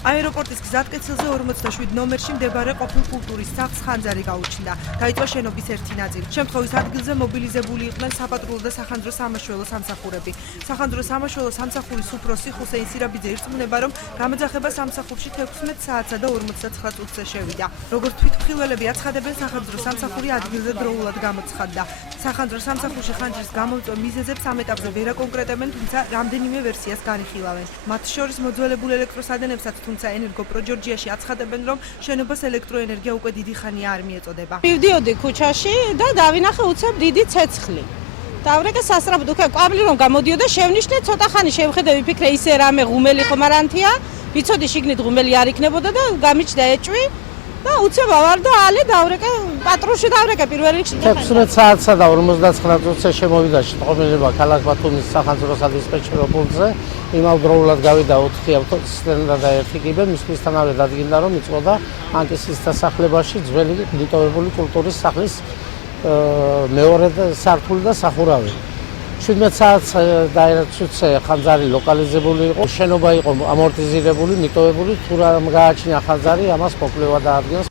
აეროპორტის გზატკეცილზე 47 ნომერში მდებარე ყოფილ კულტურის სახლს ხანძარი გაუჩნდა. დაიწყო შენობის ერთი ნაწილი. შემთხვევის ადგილზე მობილიზებული იყვნენ საპატრულო და სახანძრო სამაშველო სამსახურები. სახანძრო სამაშველო სამსახურის უფროსი ხუსეინ სირაბიძე ირწმუნება, რომ გამოძახება სამსახურში 16 საათსა და 59 წუთზე შევიდა. როგორც თვითმხილველები აცხადებენ, სახანძრო სამსახური ადგილზე დროულად გამოცხადდა. სახანძრო სამსახურში ხანჯრის გამომწვევ მიზეზებს ამ ეტაპზე ვერ აკონკრეტებენ, თუმცა რამდენიმე ვერსიას განიხილავენ. მათ შორის მოძველებულ ელექტროსადენებსაც, თუმცა ენერგოპრო ჯორჯიაში აცხადებენ, რომ შენობას ელექტროენერგია უკვე დიდი ხანია არ მიეწოდება. მივდიოდი ქუჩაში და დავინახე უცებ დიდი ცეცხლი. დავრეკე სასწრაფოდ უკვე კვამლი რომ გამოდიოდა, შევნიშნე ცოტა ხანი შევხედე, ვიფიქრე ისე რამე ღუმელი ხომარანთია, ვიცოდი შიგნით ღუმელი არ იქნებოდა და გამიჩნდა ეჭვი და უცებ ავარ და ალე დავრეკე, პატრონში დავრეკე პირველ რიგში. 16 საათსა და 59 წუთზე შემოვიდა შეტყობინება ქალაქ ბათუმის სახანძრო სადისპეჩერო პუნქტზე. იმავდროულად გავიდა 4 ავტოცისტერნა და 1 კიბე, მისთანავე დადგინდა, რომ იწყოდა ანკისის დასახლებაში ძველი მიტოვებული კულტურის სახლის მეორე სართული და სახურავი. 17 საათს და 1 წუთზე ხანძარი ლოკალიზებული იყო. შენობა იყო ამორტიზირებული, მიტოვებული, თუ რა გააჩნია ხანძარი, ამას მოკვლევა დაადგენს